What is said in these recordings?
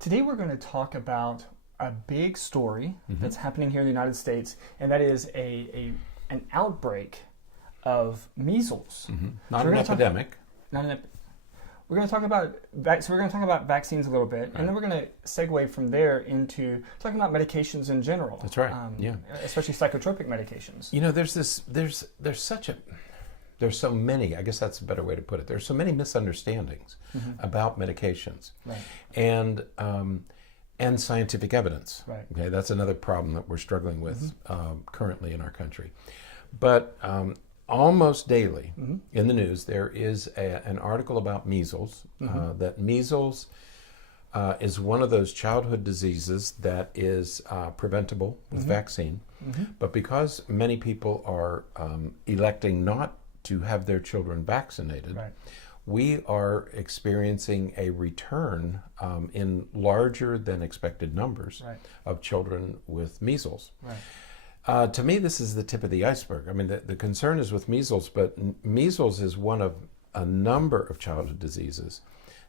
Today we're going to talk about a big story that's happening here in the United States, and that is an outbreak of measles. Not an epidemic. We're going to talk about vaccines a little bit, and then we're going to segue from there into talking about medications in general. That's right. Especially psychotropic medications. You know, there's so many, I guess that's a better way to put it. There's so many misunderstandings about medications, and scientific evidence. Right. Okay, that's another problem that we're struggling with currently in our country. But almost daily in the news there is an article about measles. That measles is one of those childhood diseases that is preventable with vaccine. But because many people are electing not to have their children vaccinated, we are experiencing a return in larger than expected numbers of children with measles. To me, this is the tip of the iceberg. I mean, the concern is with measles, but measles is one of a number of childhood diseases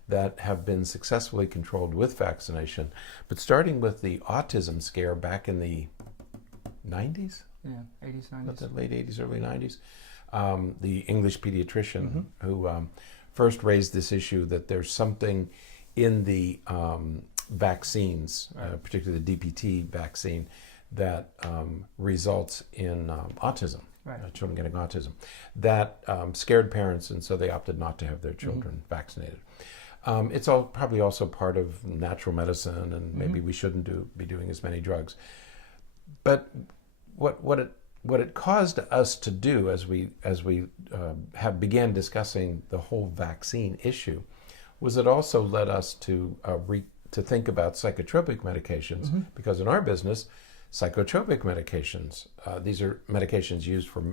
that have been successfully controlled with vaccination. But starting with the autism scare back in the 90s? Yeah, 80s, 90s. The late 80s, early 90s. The English pediatrician who first raised this issue that there's something in the vaccines, particularly the DPT vaccine, that results in autism, children getting autism, that scared parents, and so they opted not to have their children vaccinated. It's probably also part of natural medicine, and maybe we shouldn't be doing as many drugs. But what it caused us to do as we began discussing the whole vaccine issue was it also led us to think about psychotropic medications, because in our business, psychotropic medications, these are medications used for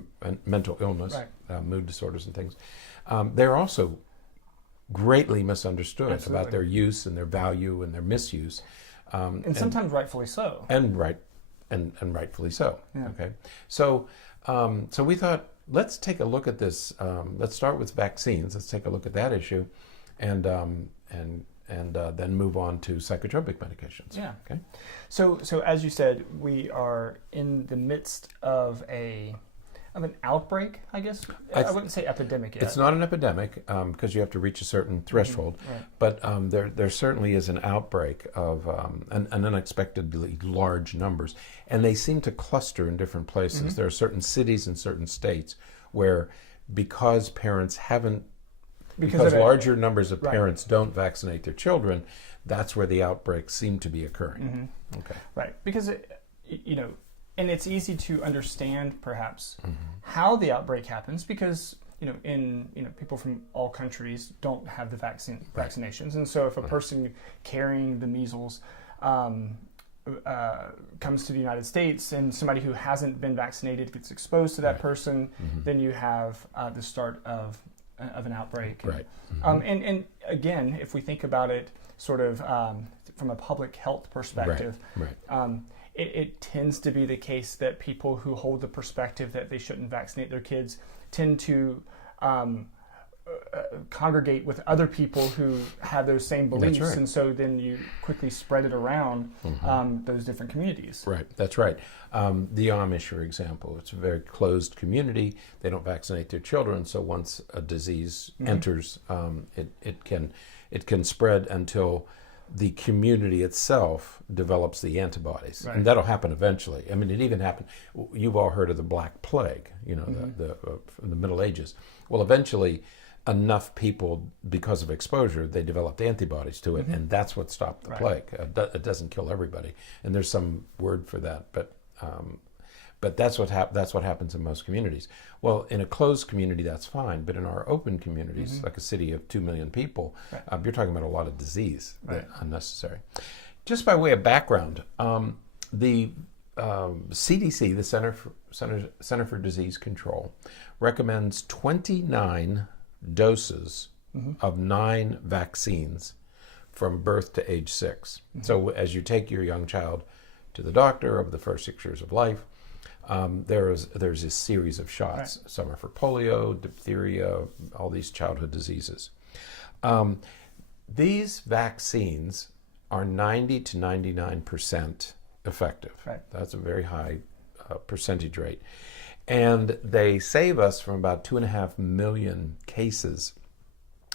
mental illness, mood disorders and things. They're also greatly misunderstood about their use and their value and their misuse. And sometimes rightfully so. And rightfully so. Okay, so we thought, let's take a look at this. Let's start with vaccines. Let's take a look at that issue, and then move on to psychotropic medications. Yeah. Okay. So as you said, we are in the midst of an outbreak, I guess. I wouldn't say epidemic yet. It's not an epidemic because you have to reach a certain threshold, but there certainly is an outbreak of an unexpectedly large numbers, and they seem to cluster in different places. There are certain cities and certain states where, because larger numbers of parents don't vaccinate their children, that's where the outbreaks seem to be occurring. Okay. Right, because and it's easy to understand perhaps how the outbreak happens, because people from all countries don't have the vaccinations, and so if a person carrying the measles comes to the United States and somebody who hasn't been vaccinated gets exposed to that person, then you have the start of an outbreak. And again, if we think about it sort of from a public health perspective, it tends to be the case that people who hold the perspective that they shouldn't vaccinate their kids tend to congregate with other people who have those same beliefs, and so then you quickly spread it around those different communities. Right, that's right. The Amish, for example, it's a very closed community. They don't vaccinate their children, so once a disease enters, it can spread until the community itself develops the antibodies, and that'll happen eventually. I mean, it even happened. You've all heard of the Black Plague, from the Middle Ages. Well, eventually, enough people, because of exposure, they developed antibodies to it, and that's what stopped the plague. It doesn't kill everybody, and there's some word for that, but that's what happens in most communities. Well, in a closed community, that's fine, but in our open communities, like a city of 2 million people, you're talking about a lot of disease that's unnecessary. Just by way of background, the CDC, the Center for Disease Control, recommends 29 doses of 9 vaccines from birth to age 6. So as you take your young child to the doctor over the first 6 years of life, there's a series of shots. Some are for polio, diphtheria, all these childhood diseases. These vaccines are 90 to 99% effective. Right. That's a very high percentage rate. And they save us from about 2.5 million cases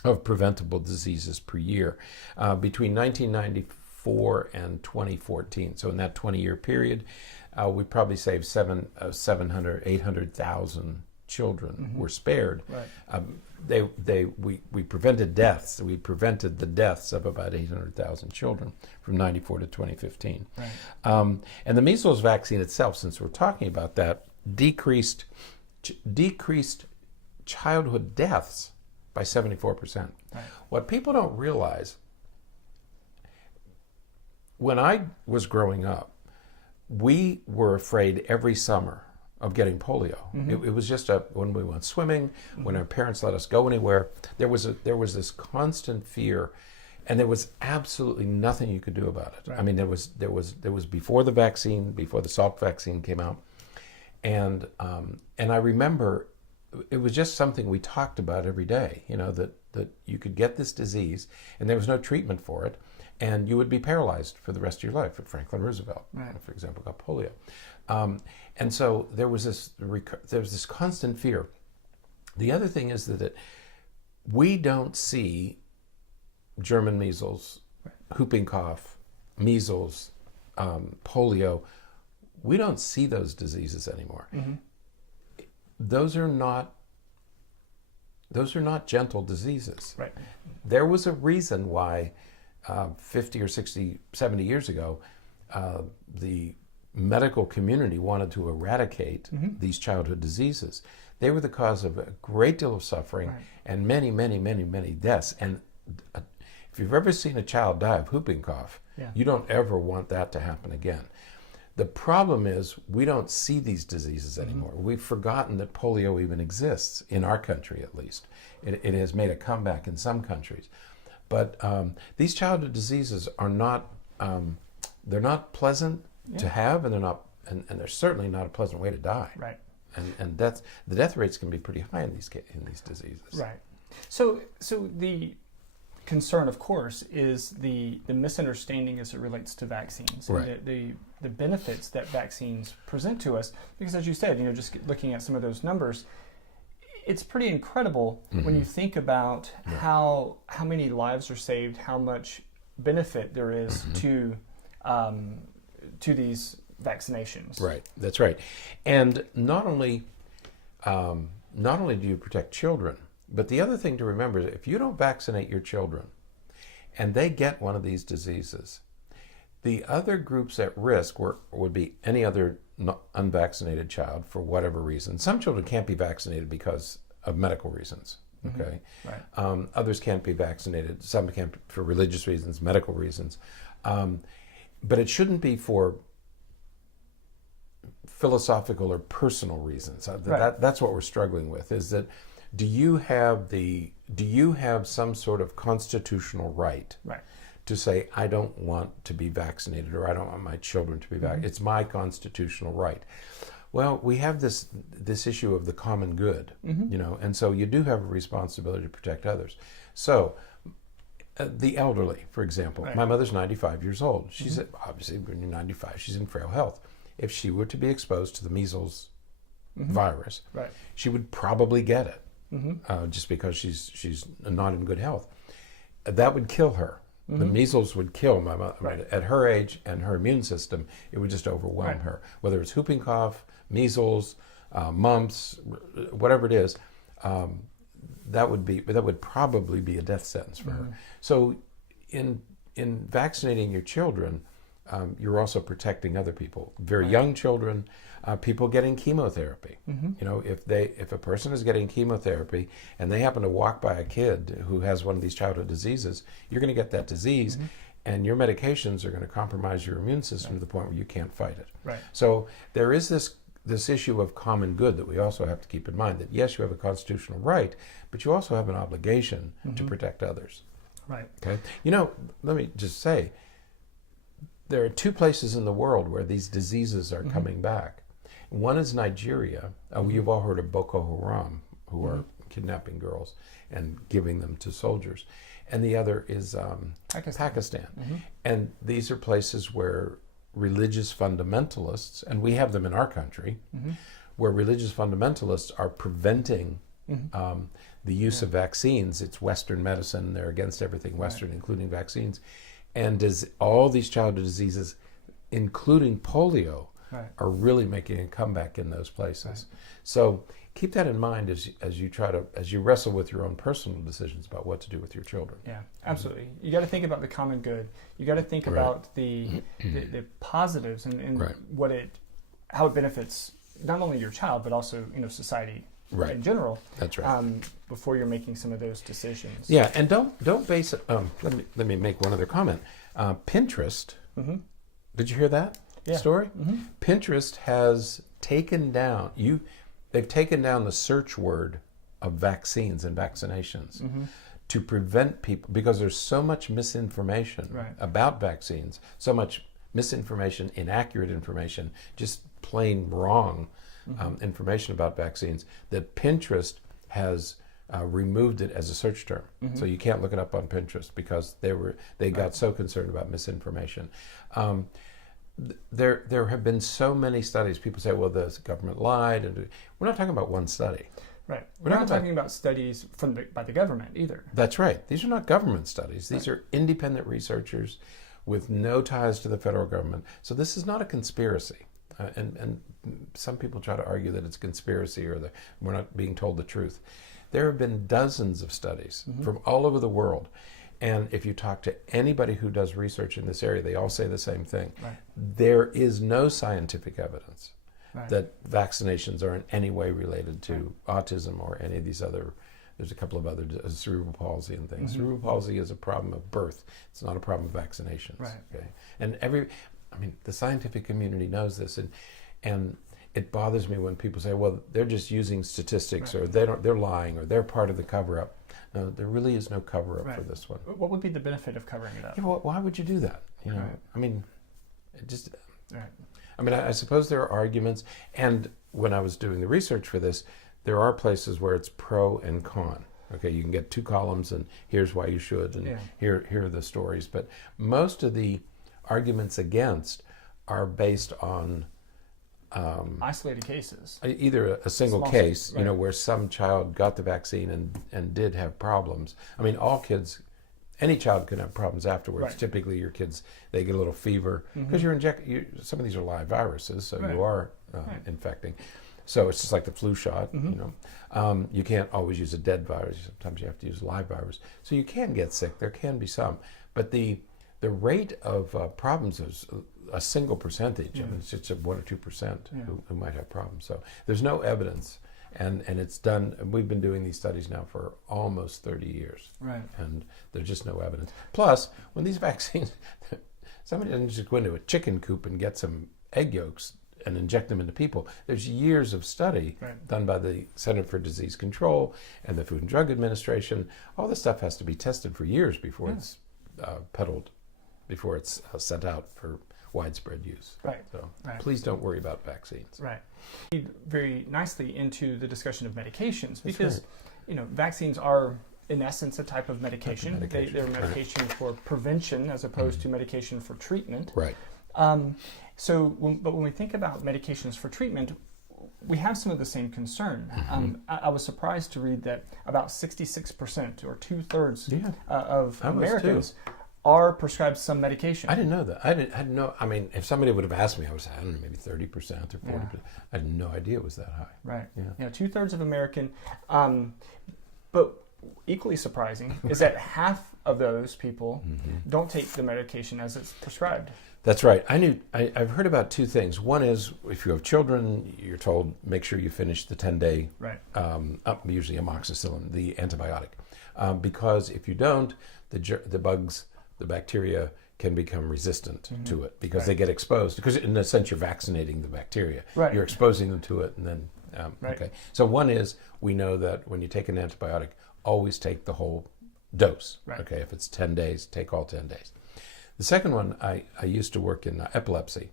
of preventable diseases per year between 1994 and 2014. So in that 20-year period, we probably saved 800,000 children were spared. Right. We prevented deaths. We prevented the deaths of about 800,000 children from 94 to 2015. Right. And the measles vaccine itself, since we're talking about that, decreased childhood deaths by 74%. Right. What people don't realize, when I was growing up, we were afraid every summer of getting polio. It was just when we went swimming, when our parents let us go anywhere, there was this constant fear, and there was absolutely nothing you could do about it. Right. I mean, there was before the vaccine, before the Salk vaccine came out, and I remember it was just something we talked about every day. You know, that you could get this disease, and there was no treatment for it, and you would be paralyzed for the rest of your life. Franklin Roosevelt, right, for example, got polio. And so there was this constant fear. The other thing is that we don't see German measles, right, whooping cough, measles, polio. We don't see those diseases anymore. Those are not gentle diseases. Right. There was a reason why 50 or 60, 70 years ago, the medical community wanted to eradicate these childhood diseases. They were the cause of a great deal of suffering, right, and many, many, many, many deaths. And if you've ever seen a child die of whooping cough, yeah, you don't ever want that to happen again. The problem is we don't see these diseases anymore. We've forgotten that polio even exists, in our country at least. It has made a comeback in some countries. But these childhood diseases are not, they're not pleasant, yeah, to have, and they're certainly not a pleasant way to die. Right. And the death rates can be pretty high in these diseases. Right. So the concern, of course, is the misunderstanding as it relates to vaccines, right, and the benefits that vaccines present to us. Because as you said, just looking at some of those numbers, it's pretty incredible when you think about how many lives are saved, how much benefit there is to these vaccinations. Right, that's right. And not only do you protect children, but the other thing to remember is if you don't vaccinate your children and they get one of these diseases, the other groups at risk would be any other unvaccinated child for whatever reason. Some children can't be vaccinated because of medical reasons. Okay, right. Others can't be vaccinated. Some can't for religious reasons, medical reasons. But it shouldn't be for philosophical or personal reasons. Right. That's what we're struggling with. Is that do you have some sort of constitutional right, right, to say I don't want to be vaccinated or I don't want my children to be vaccinated? It's my constitutional right. Well, we have this issue of the common good, and so you do have a responsibility to protect others. So. The elderly, for example. Right. My mother's 95 years old. She's obviously, when you're 95, she's in frail health. If she were to be exposed to the measles virus, right, she would probably get it, just because she's not in good health. That would kill her. The measles would kill my mother. Right. At her age and her immune system, it would just overwhelm her. Whether it's whooping cough, measles, mumps, whatever it is. That would probably be a death sentence for her. So in vaccinating your children, you're also protecting other people, very young children, people getting chemotherapy. If a person is getting chemotherapy and they happen to walk by a kid who has one of these childhood diseases, you're going to get that disease, and your medications are going to compromise your immune system to the point where you can't fight it. Right. So there is this issue of common good that we also have to keep in mind, that yes, you have a constitutional right, but you also have an obligation to protect others. Right. Okay. Let me just say, there are two places in the world where these diseases are coming back. One is Nigeria. You've all heard of Boko Haram, who are kidnapping girls and giving them to soldiers. and the other is Pakistan. And these are places where religious fundamentalists, and we have them in our country, where religious fundamentalists are preventing the use of vaccines. It's Western medicine. They're against everything Western, including vaccines. And all these childhood diseases, including polio, are really making a comeback in those places. So keep that in mind as you wrestle with your own personal decisions about what to do with your children. Yeah, absolutely. You got to think about the common good. You got to think about the positives and how it benefits not only your child but also society in general. That's right. Before you're making some of those decisions. Yeah, and don't base it. Let me make one other comment. Pinterest. Did you hear that story? Pinterest has taken down they've taken down the search word of vaccines and vaccinations to prevent people, because there's so much misinformation about vaccines, so much misinformation, inaccurate information, just plain wrong information about vaccines, that Pinterest has removed it as a search term. So you can't look it up on Pinterest because they got so concerned about misinformation. There have been so many studies. People say, well, the government lied. And we're not talking about one study. Right. We're not talking about studies by the government either. That's right. These are not government studies. These are independent researchers with no ties to the federal government. So this is not a conspiracy. And some people try to argue that it's a conspiracy or that we're not being told the truth. There have been dozens of studies from all over the world. And if you talk to anybody who does research in this area, they all say the same thing. There is no scientific evidence that vaccinations are in any way related to autism or any of these other, there's a couple of other, cerebral palsy and things. Cerebral palsy is a problem of birth. It's not a problem of vaccinations. Okay? And the scientific community knows this. And it bothers me when people say, well, they're just using statistics or they're lying or they're part of the cover-up. No, there really is no cover-up for this one. What would be the benefit of covering it up? Yeah, why would you do that? I suppose there are arguments, and when I was doing the research for this, there are places where it's pro and con. Okay, you can get 2 columns, and here's why you should, and here are the stories. But most of the arguments against are based on isolated cases. Either a single case, where some child got the vaccine and did have problems. All kids, any child can have problems afterwards. Typically your kids, they get a little fever because some of these are live viruses, so you are infecting. So it's just like the flu shot, you can't always use a dead virus. Sometimes you have to use a live virus. So you can get sick, there can be some. But the rate of problems is a single percentage. It's just 1 or 2% who might have problems. So there's no evidence, and it's done. And we've been doing these studies now for almost 30 years, and there's just no evidence. Plus, when these vaccines, somebody doesn't just go into a chicken coop and get some egg yolks and inject them into people. There's years of study done by the Center for Disease Control and the Food and Drug Administration. All this stuff has to be tested for years before it's peddled, before it's sent out for widespread use. So please don't worry about vaccines. Lead very nicely into the discussion of medications, because vaccines are in essence a type of medication. They're medication for prevention as opposed to medication for treatment. So when we think about medications for treatment, we have some of the same concern. I was surprised to read that about 66% or 2/3 of Americans are prescribed some medication. I didn't know that. I didn't know. If somebody would have asked me, I would say, I don't know, maybe 30% or 40%. I had no idea it was that high. 2/3 of American. But equally surprising is that half of those people don't take the medication as it's prescribed. That's right. I've heard about 2 things. One is, if you have children, you're told make sure you finish the 10-day, usually amoxicillin, the antibiotic, because if you don't, the bugs, the bacteria can become resistant to it because they get exposed. Because in a sense, you're vaccinating the bacteria. You're exposing them to it, and then okay. So one is, we know that when you take an antibiotic, always take the whole dose. Okay, if it's 10 days, take all 10 days. The second one, I used to work in epilepsy,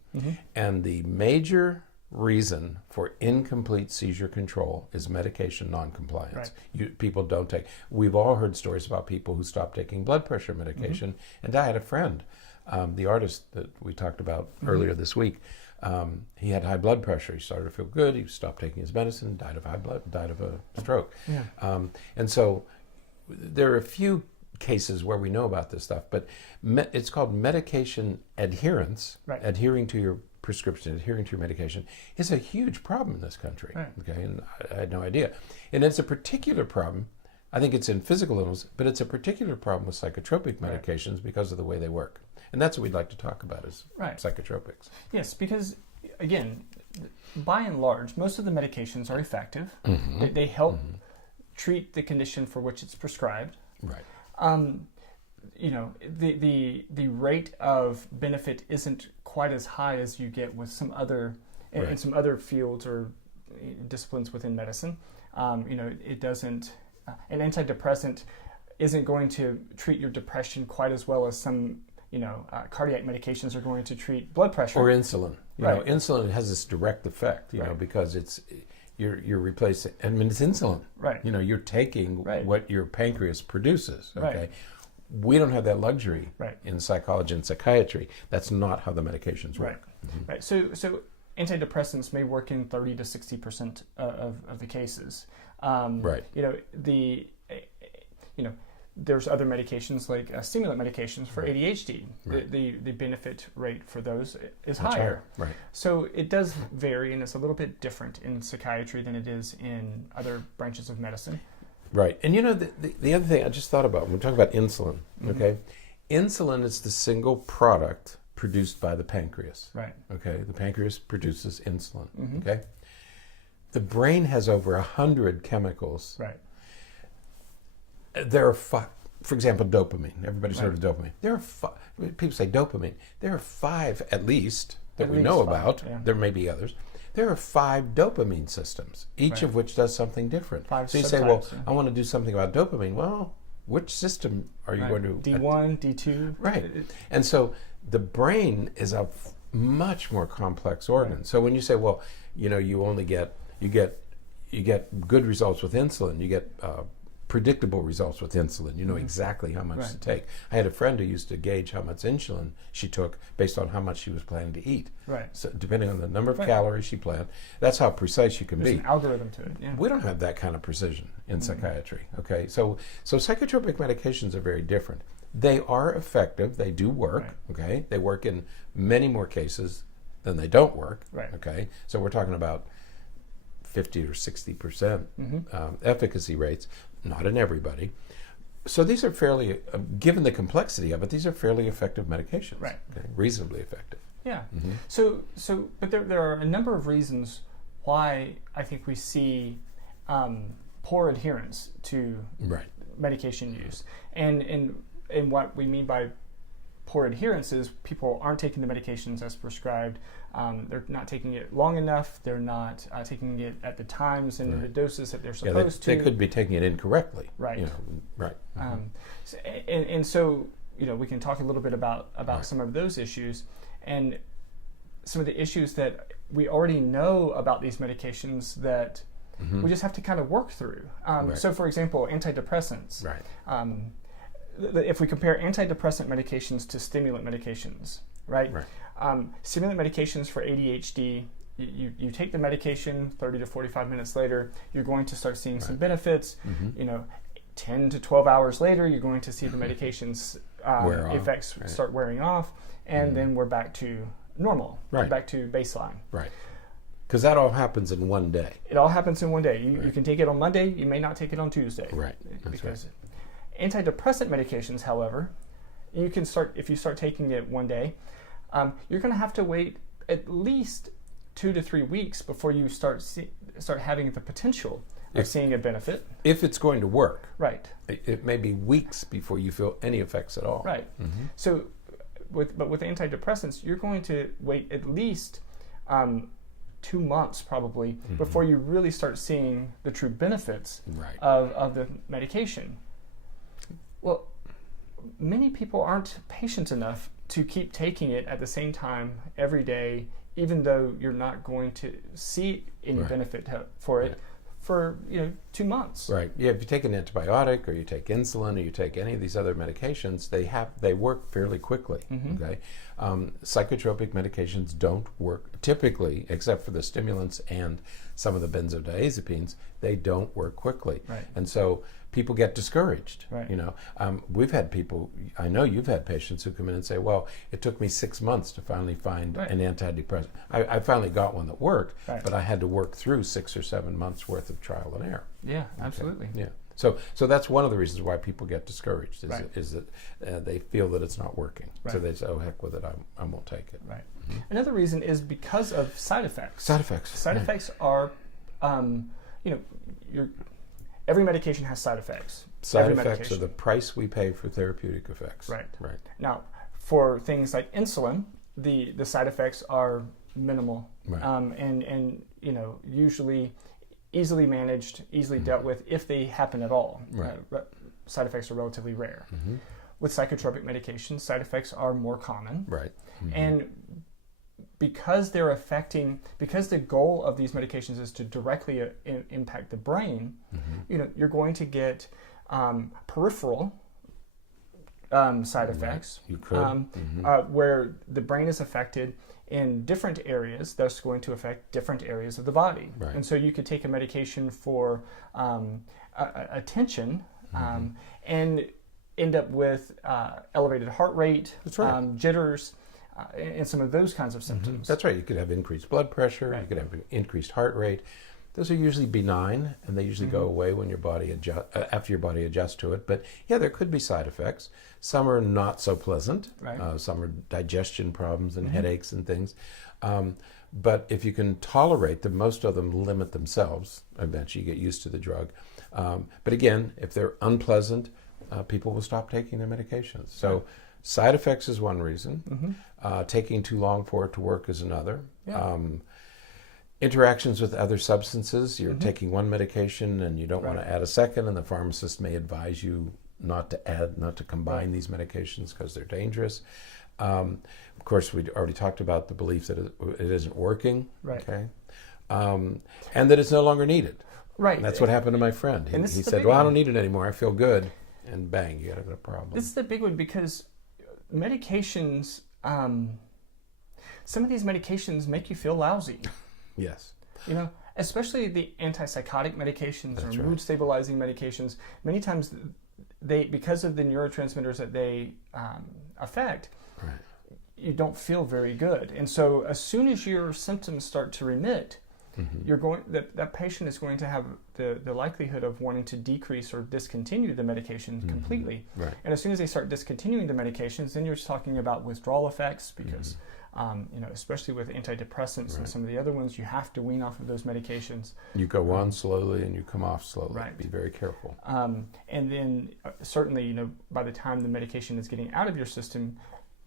and the major reason for incomplete seizure control is medication noncompliance. People don't take. We've all heard stories about people who stopped taking blood pressure medication. And I had a friend, the artist that we talked about earlier this week. He had high blood pressure. He started to feel good. He stopped taking his medicine. Died of a stroke. And so there are a few cases where we know about this stuff, but it's called medication adherence. Adhering to your prescription, adhering to your medication is a huge problem in this country. Okay, and I had no idea. And it's a particular problem. I think it's in physical illness, but it's a particular problem with psychotropic medications because of the way they work. And that's what we'd like to talk about is psychotropics. Yes, because again, by and large, most of the medications are effective. They help treat the condition for which it's prescribed. You know, the rate of benefit isn't quite as high as you get with some other in some other fields or disciplines within medicine. You know, it doesn't. An antidepressant isn't going to treat your depression quite as well as some cardiac medications are going to treat blood pressure or insulin. You know, insulin has this direct effect. You know, because it's you're replacing. I mean, it's insulin. You know, you're taking what your pancreas produces. Okay. We don't have that luxury in psychology and psychiatry. That's not how the medications work. So antidepressants may work in 30 to 60% of the cases. There's other medications like stimulant medications for ADHD. The benefit rate for those is higher. So it does vary, and it's a little bit different in psychiatry than it is in other branches of medicine. And you know, the other thing I just thought about, when we talk about insulin, okay? Insulin is the single product produced by the pancreas. Okay, the pancreas produces insulin. Okay, the brain has over 100 chemicals. There are for example, dopamine. Everybody's heard of dopamine. There are people say dopamine. There are 5 at least that we know about. There may be others. There are 5 dopamine systems, each of which does something different. So you say, well, I want to do something about dopamine. Well, which system are you going to... D1, D2. And so the brain is a much more complex organ. So when you say, well, you know, you get good results with insulin, you get predictable results with insulin. You know exactly how much to take. I had a friend who used to gauge how much insulin she took based on how much she was planning to eat. So depending on the number of calories she planned, that's how precise you can be. There's an algorithm to it. We don't have that kind of precision in psychiatry. Okay, so psychotropic medications are very different. They are effective. They do work. Okay, they work in many more cases than they don't work. Okay, so we're talking about 50 or 60% efficacy rates. Not in everybody. So these are fairly, given the complexity of it, these are fairly effective medications. Okay? Reasonably effective. But there are a number of reasons why I think we see poor adherence to medication use. And what we mean by poor adherence is people aren't taking the medications as prescribed. They're not taking it long enough. They're not taking it at the times and the doses that they're supposed to. They could be taking it incorrectly. You know, so you know, we can talk a little bit about some of those issues and some of the issues that we already know about these medications that we just have to kind of work through. So, for example, antidepressants. If we compare antidepressant medications to stimulant medications, stimulant medications for ADHD, you take the medication, 30 to 45 minutes later, you're going to start seeing some benefits. You know, 10 to 12 hours later, you're going to see the medication's effects start wearing off, and then we're back to normal, back to baseline. Because that all happens in one day. It all happens in one day. You can take it on Monday, you may not take it on Tuesday. Because antidepressant medications, however, you can start, if you start taking it one day, you're going to have to wait at least 2 to 3 weeks before you start having the potential of seeing a benefit. If it's going to work. It may be weeks before you feel any effects at all. So, with antidepressants, you're going to wait at least 2 months probably before you really start seeing the true benefits of the medication. Well, many people aren't patient enough to keep taking it at the same time every day even though you're not going to see any benefit for it for 2 months. Right. Yeah. If you take an antibiotic or you take insulin or you take any of these other medications, they work fairly quickly. Okay. Psychotropic medications don't work typically, except for the stimulants and some of the benzodiazepines. They don't work quickly, and so people get discouraged. We've had people. I know you've had patients who come in and say, "Well, it took me 6 months to finally find an antidepressant. I finally got one that worked, but I had to work through 6 or 7 months worth of trial and error." Yeah, absolutely. Yeah. So that's one of the reasons why people get discouraged is that they feel that it's not working. So they say, "Oh, heck with it, I won't take it." Right. Another reason is because of side effects. Side effects. Side effects are, every medication has side effects. Side effects are the price we pay for therapeutic effects. Right. Now, for things like insulin, the side effects are minimal, and usually easily managed, easily dealt with if they happen at all. Side effects are relatively rare. With psychotropic medications, side effects are more common. And because the goal of these medications is to directly impact the brain, you're going to get peripheral side effects. You could. Where the brain is affected in different areas, that's going to affect different areas of the body. And so you could take a medication for attention and end up with elevated heart rate, jitters, and some of those kinds of symptoms. That's right. You could have increased blood pressure. You could have increased heart rate. Those are usually benign, and they usually go away when your body after your body adjusts to it. But yeah, there could be side effects. Some are not so pleasant. Some are digestion problems and headaches and things. But if you can tolerate them, most of them limit themselves. Eventually, you get used to the drug. But again, if they're unpleasant, people will stop taking their medications. So side effects is one reason. Taking too long for it to work is another. Interactions with other substances. You're taking one medication and you don't want to add a second, and the pharmacist may advise you not to combine these medications because they're dangerous. Of course, we already talked about the belief that it isn't working. Okay, and that it's no longer needed. And that's what happened to my friend. He said, "Well, I don't need it anymore. I feel good," and bang, you got a problem. This is the big one because medications. Some of these medications make you feel lousy. Yes. Especially the antipsychotic medications or mood stabilizing medications. Many times, because of the neurotransmitters that they affect, you don't feel very good. And so, as soon as your symptoms start to remit, that patient is going to have the likelihood of wanting to decrease or discontinue the medication completely. And as soon as they start discontinuing the medications, then you're talking about withdrawal effects because. Especially with antidepressants and some of the other ones, you have to wean off of those medications. You go on slowly and you come off slowly. Be very careful. And then certainly, by the time the medication is getting out of your system,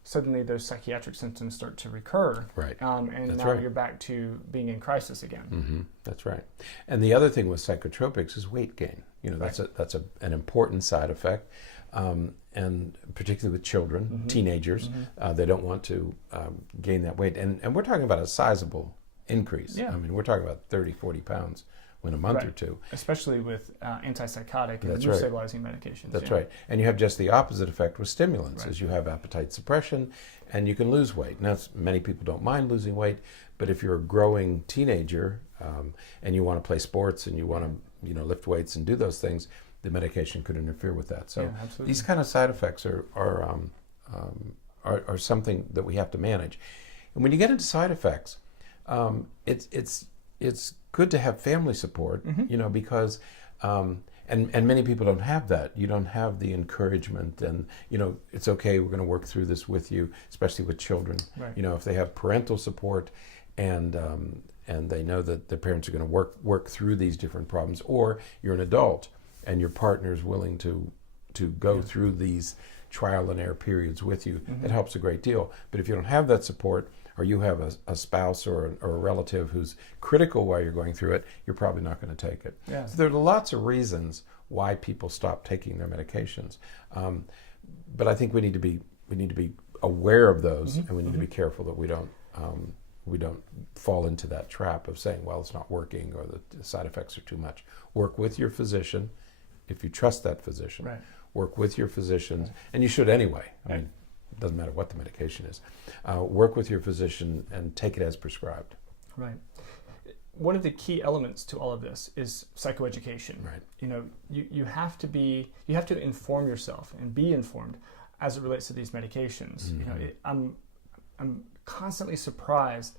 suddenly those psychiatric symptoms start to recur. And that's now you're back to being in crisis again. That's right. And the other thing with psychotropics is weight gain. That's an important side effect. And particularly with children, teenagers, they don't want to gain that weight. And we're talking about a sizable increase. I mean, we're talking about 30, 40 pounds in a month or two. Especially with antipsychotic and mood stabilizing medications. That's right. And you have just the opposite effect with stimulants, is you have appetite suppression and you can lose weight. Now, many people don't mind losing weight, but if you're a growing teenager and you want to play sports and you want to lift weights and do those things, the medication could interfere with that. So these kind of side effects are something that we have to manage. And when you get into side effects, it's good to have family support, because and many people don't have that. You don't have the encouragement, and it's okay. We're going to work through this with you, especially with children. If they have parental support and they know that the parents are going to work through these different problems, or you're an adult and your partner is willing to go through these trial and error periods with you, it helps a great deal. But if you don't have that support, or you have a spouse or a relative who's critical while you're going through it, you're probably not going to take it. So there are lots of reasons why people stop taking their medications. But I think we need to be aware of those, and we need to be careful that we don't we don't fall into that trap of saying, well, it's not working or the side effects are too much. Work with your physician if you trust that physician. Right. Work with your physicians, and you should anyway. I mean, it doesn't matter what the medication is. Work with your physician and take it as prescribed. Right. One of the key elements to all of this is psychoeducation. Right. You know, you have to inform yourself and be informed as it relates to these medications. Mm-hmm. You know, I'm constantly surprised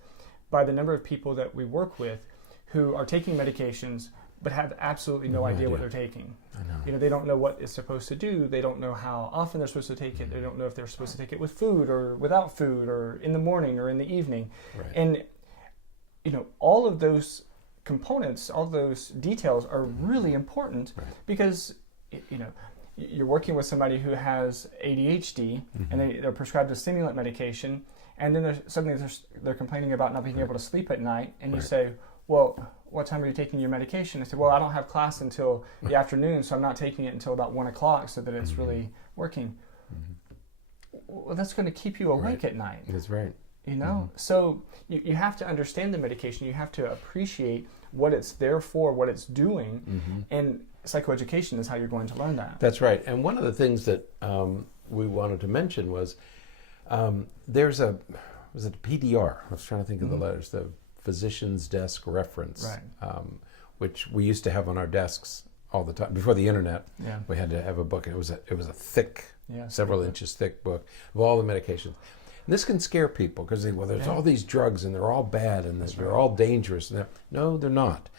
by the number of people that we work with who are taking medications but have absolutely no idea what they're taking. I know. You know, they don't know what it's supposed to do. They don't know how often they're supposed to take it. They don't know if they're supposed to take it with food or without food or in the morning or in the evening. Right. And you know, all of those components, all those details are really important because, you know, you're working with somebody who has ADHD and they're prescribed a stimulant medication, and then suddenly they're complaining about not being able to sleep at night, and you say, well, what time are you taking your medication? They say, well, I don't have class until the afternoon, so I'm not taking it until about 1 o'clock so that it's really working. Well, that's going to keep you awake at night. That's right. You know, so you have to understand the medication. You have to appreciate what it's there for, what it's doing, and psychoeducation is how you're going to learn that. That's right. And one of the things that we wanted to mention was was it PDR? I was trying to think of the letters, the Physician's Desk Reference, which we used to have on our desks all the time before the internet. Yeah. We had to have a book. It was a thick, several inches thick book of all the medications. And this can scare people because there's all these drugs and they're all bad and they're all dangerous. And no, they're not.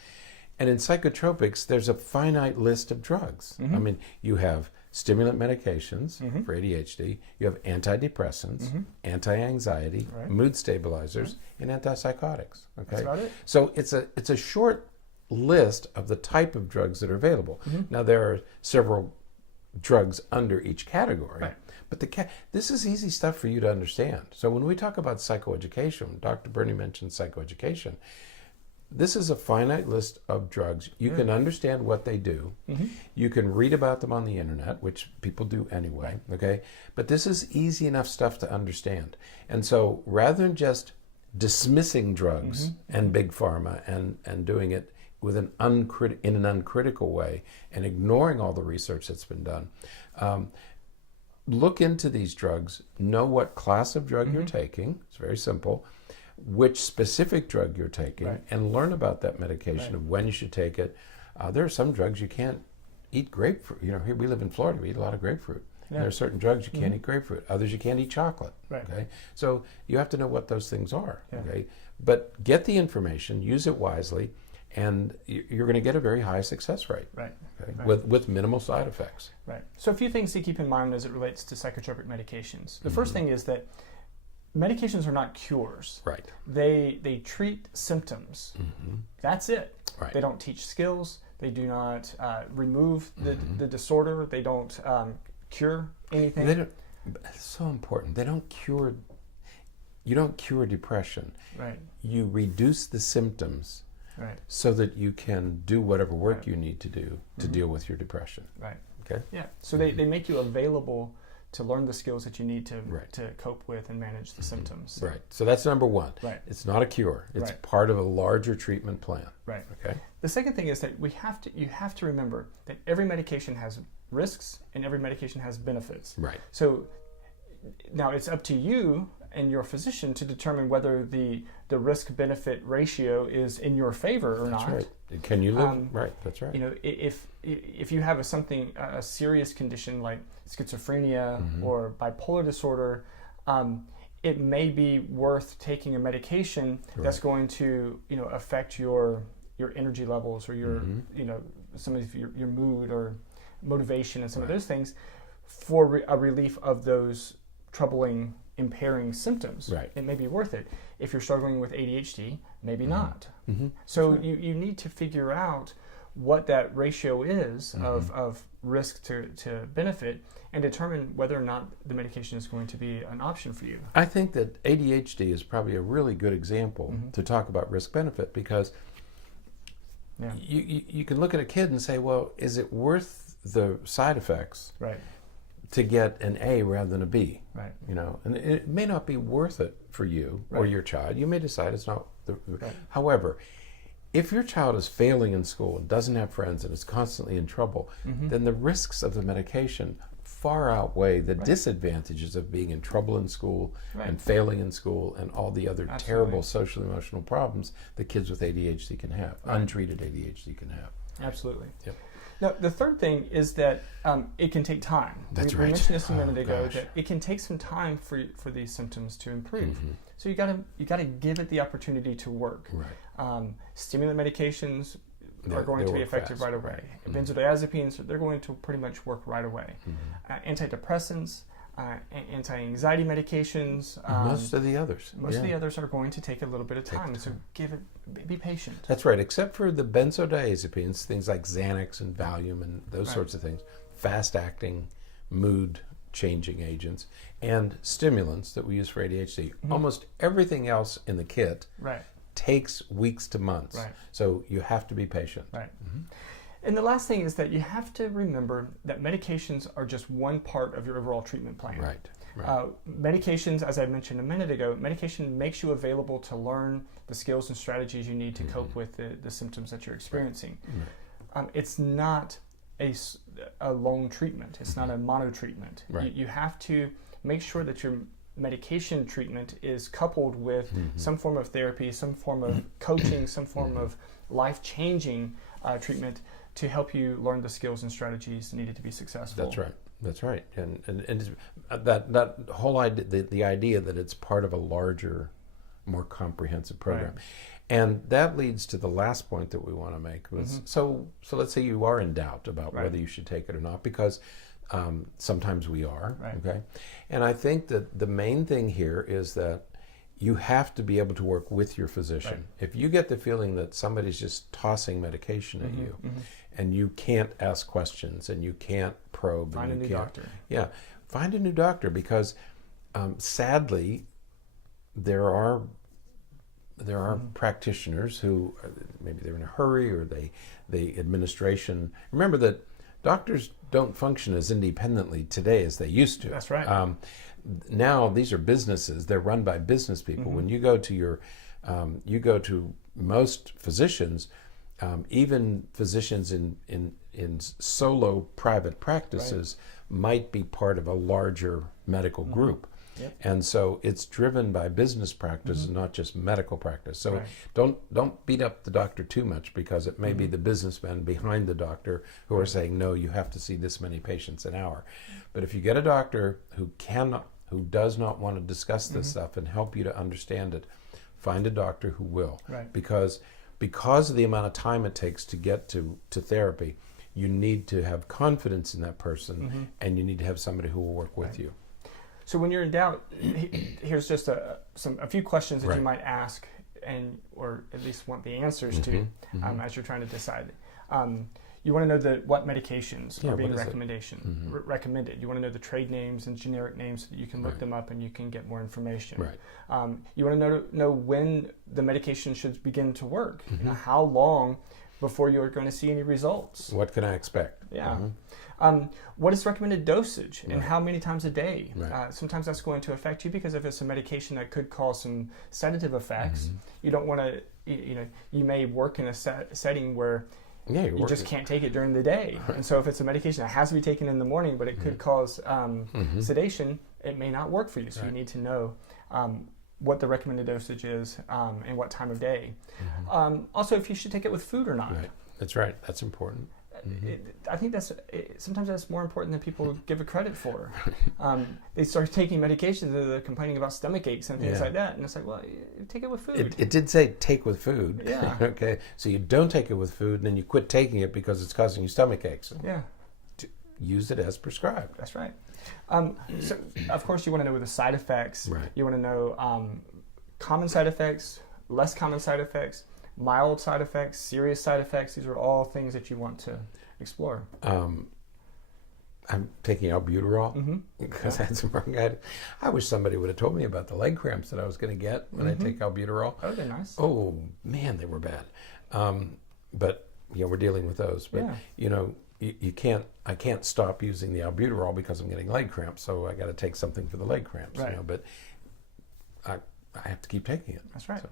And in psychotropics, there's a finite list of drugs. I mean, you have stimulant medications for ADHD, you have antidepressants, anti-anxiety, mood stabilizers, and antipsychotics. Okay, that's about it. So it's a short list of the type of drugs that are available. Now there are several drugs under each category. Right. But this is easy stuff for you to understand. So when we talk about psychoeducation, Dr. Berney mentioned psychoeducation, this is a finite list of drugs. You can understand what they do. You can read about them on the internet, which people do anyway, okay? But this is easy enough stuff to understand. And so rather than just dismissing drugs and big pharma and doing it with in an uncritical way and ignoring all the research that's been done, look into these drugs, know what class of drug you're taking, it's very simple, which specific drug you're taking, and learn about that medication of when you should take it. There are some drugs you can't eat grapefruit. You know, here we live in Florida, we eat a lot of grapefruit. Yeah. There are certain drugs you can't eat grapefruit, others you can't eat chocolate. Okay, so you have to know what those things are. Okay, but get the information, use it wisely, and you're going to get a very high success rate. Okay? With minimal side effects. So a few things to keep in mind as it relates to psychotropic medications. The first thing is that medications are not cures. They treat symptoms. That's it. They don't teach skills. They do not remove the disorder. They don't cure anything. It's so important. They don't cure. You don't cure depression. You reduce the symptoms. So that you can do whatever work you need to do to deal with your depression. Okay. Yeah. So they make you available to learn the skills that you need to cope with and manage the symptoms. So that's number one. It's not a cure. It's part of a larger treatment plan. Okay. The second thing is that you have to remember that every medication has risks and every medication has benefits. So now it's up to you and your physician to determine whether the risk-benefit ratio is in your favor or not. Can you live? That's right. You know, if you have a serious condition like schizophrenia or bipolar disorder, it may be worth taking a medication that's going to affect your energy levels or your some of your mood or motivation and some of those things for a relief of those troubling, impairing symptoms. It may be worth it. If you're struggling with ADHD, maybe not. So you need to figure out what that ratio is of risk to benefit and determine whether or not the medication is going to be an option for you. I think that ADHD is probably a really good example to talk about risk-benefit because you can look at a kid and say, well, is it worth the side effects to get an A rather than a B. Right. And it may not be worth it for you or your child. You may decide it's not. Right. However, if your child is failing in school and doesn't have friends and is constantly in trouble, then the risks of the medication far outweigh the disadvantages of being in trouble in school and failing in school and all the other terrible social emotional problems that kids with ADHD can have, untreated ADHD can have. Absolutely. Yep. Now, the third thing is that it can take time. That's we right. mentioned this a minute ago, that it can take some time for these symptoms to improve. So you gotta give it the opportunity to work. Right. Stimulant medications are going to be effective right away. Benzodiazepines, they're going to pretty much work right away. Antidepressants, anti-anxiety medications. Most of the others. Most of the others are going to take a little bit of time. So be patient. That's right, except for the benzodiazepines, things like Xanax and Valium and those sorts of things, fast-acting, mood-changing agents, and stimulants that we use for ADHD. Almost everything else in the kit takes weeks to months. So you have to be patient. And the last thing is that you have to remember that medications are just one part of your overall treatment plan. Medications, as I mentioned a minute ago, medication makes you available to learn the skills and strategies you need to cope with the symptoms that you're experiencing. It's not a lone treatment. It's not a mono treatment. You have to make sure that your medication treatment is coupled with some form of therapy, some form of coaching, some form of life-changing treatment to help you learn the skills and strategies needed to be successful. That's right. And that whole idea, the idea that it's part of a larger, more comprehensive program. And that leads to the last point that we want to make. Was so let's say you are in doubt about whether you should take it or not, because sometimes we are. Okay. And I think that the main thing here is that you have to be able to work with your physician. If you get the feeling that somebody's just tossing medication at you, and you can't ask questions and you can't probe, find a new doctor. Yeah, find a new doctor, because sadly there are practitioners who maybe they're in a hurry, or the administration. Remember that doctors don't function as independently today as they used to. That's right. Now these are businesses. They're run by business people. When you go to you go to most physicians, even physicians in solo private practices might be part of a larger medical group. And so it's driven by business practice and not just medical practice. So don't beat up the doctor too much, because it may be the businessmen behind the doctor who are saying, no, you have to see this many patients an hour. But if you get a doctor who does not want to discuss this stuff and help you to understand it, find a doctor who will. Because of the amount of time it takes to get to therapy, you need to have confidence in that person, and you need to have somebody who will work with you. So when you're in doubt, here's just a few questions that you might ask, or at least want the answers to as you're trying to decide. You want to know what medications are being recommended. You want to know the trade names and generic names so that you can look them up and you can get more information. You want to know when the medication should begin to work. How long before you're going to see any results. What can I expect? What is recommended dosage and how many times a day? Sometimes that's going to affect you, because if it's a medication that could cause some sedative effects, you don't want to, you may work in a setting where you just can't take it during the day. And so if it's a medication that has to be taken in the morning, but it could cause sedation, it may not work for you. So you need to know what the recommended dosage is and what time of day. Also, if you should take it with food or not. That's right. That's important. I think sometimes that's more important than people give it credit for. They start taking medications and they're complaining about stomach aches and things like that, and it's like, well, take it with food. It did say take with food. Okay, so you don't take it with food, and then you quit taking it because it's causing you stomach aches. Use it as prescribed. That's right. So of course you want to know the side effects. You want to know common side effects, less common side effects, mild side effects, serious side effects. These are all things that you want to explore. I'm taking albuterol because I had some bronchitis. I wish somebody would have told me about the leg cramps that I was going to get when I take albuterol. Oh, they're nice. Oh, man, they were bad. But we're dealing with those. But, I can't stop using the albuterol because I'm getting leg cramps, so I got to take something for the leg cramps. Right. But I have to keep taking it. That's right. So.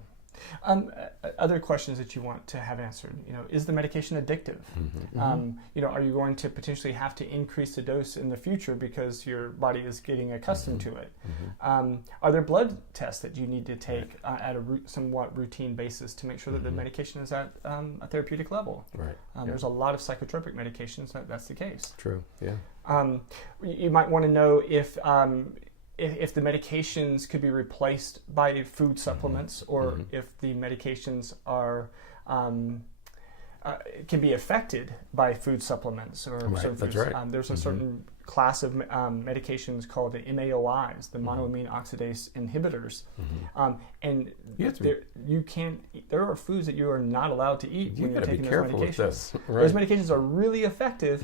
Other questions that you want to have answered, is the medication addictive? Are you going to potentially have to increase the dose in the future because your body is getting accustomed to it? Are there blood tests that you need to take at a somewhat routine basis to make sure that the medication is at a therapeutic level? Right. There's a lot of psychotropic medications that's the case. True. Yeah. You might want to know if the medications could be replaced by food supplements, or if the medications are can be affected by food supplements or certain foods. That's right. There's a certain class of medications called the MAOIs, the monoamine oxidase inhibitors, and there are foods that you are not allowed to eat when you're taking those medications. Right. Those medications are really effective.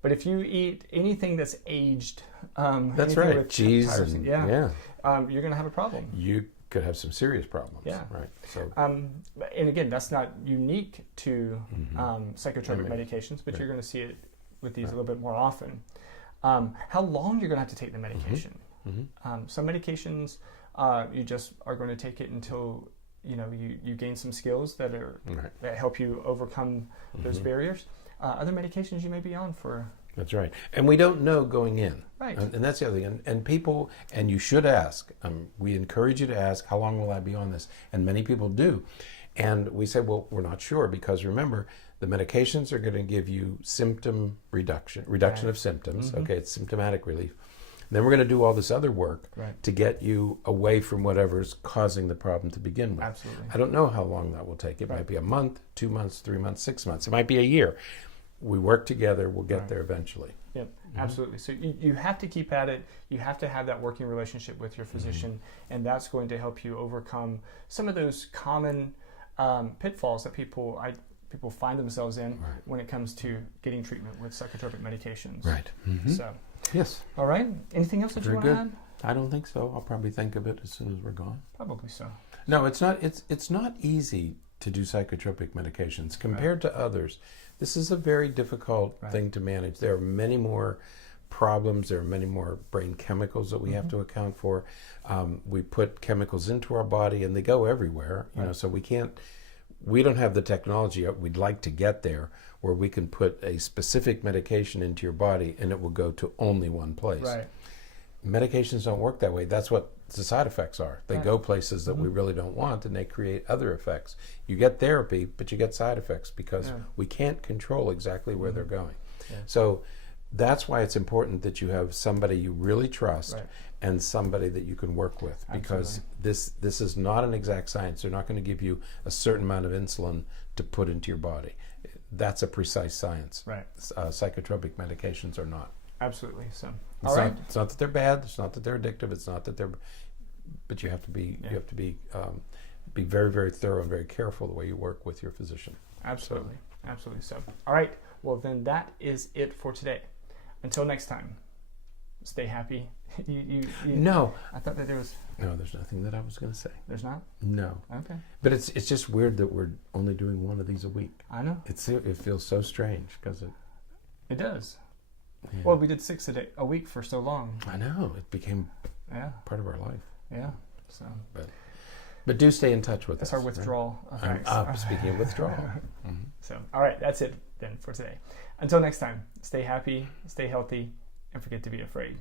But if you eat anything that's aged, that's right, with cheese, you're going to have a problem. You could have some serious problems. Yeah, right. So, and again, that's not unique to psychotropic medications, but you're going to see it with these a little bit more often. How long you're going to have to take the medication? Some medications, you just are going to take it until you gain some skills that help you overcome those barriers. Other medications you may be on for. That's right. And we don't know going in. Right. And that's the other thing. And people, and you should ask, we encourage you to ask, how long will I be on this? And many people do. And we say, well, we're not sure, because remember, the medications are going to give you symptom reduction of symptoms. Okay, it's symptomatic relief. And then we're going to do all this other work to get you away from whatever's causing the problem to begin with. Absolutely. I don't know how long that will take. It might be a month, 2 months, 3 months, 6 months. It might be a year. We work together, we'll get there eventually. Yep, absolutely. So you have to keep at it. You have to have that working relationship with your physician, and that's going to help you overcome some of those common pitfalls that people find themselves in when it comes to getting treatment with psychotropic medications. Right. So, yes. All right. Anything else that you want to add? I don't think so. I'll probably think of it as soon as we're gone. Probably so. No, it's not. It's not easy to do psychotropic medications compared to others. This is a very difficult thing to manage. There are many more problems. There are many more brain chemicals that we have to account for. We put chemicals into our body, and they go everywhere. So we don't have the technology. We'd like to get there, where we can put a specific medication into your body, and it will go to only one place. Right. Medications don't work that way. That's what the side effects are. They go places that we really don't want, and they create other effects. You get therapy, but you get side effects because we can't control exactly where they're going. Yeah. So that's why it's important that you have somebody you really trust and somebody that you can work with, because this is not an exact science. They're not going to give you a certain amount of insulin to put into your body. That's a precise science. Right. Psychotropic medications are not. Absolutely. So, it's not that they're bad. It's not that they're addictive. It's not that they're, but you have to be be very, very thorough and very careful the way you work with your physician. Absolutely. Absolutely. So, all right. Well, then that is it for today. Until next time, stay happy. No. I thought that there was. No, there's nothing that I was going to say. There's not? No. Okay. But it's just weird that we're only doing one of these a week. I know. It feels so strange because it does. Yeah. Well, we did 6 a week for so long. I know. It became part of our life. Yeah. So. But do stay in touch with us. That's our withdrawal effects. Speaking of withdrawal. So, all right. That's it then for today. Until next time, stay happy, stay healthy, and forget to be afraid.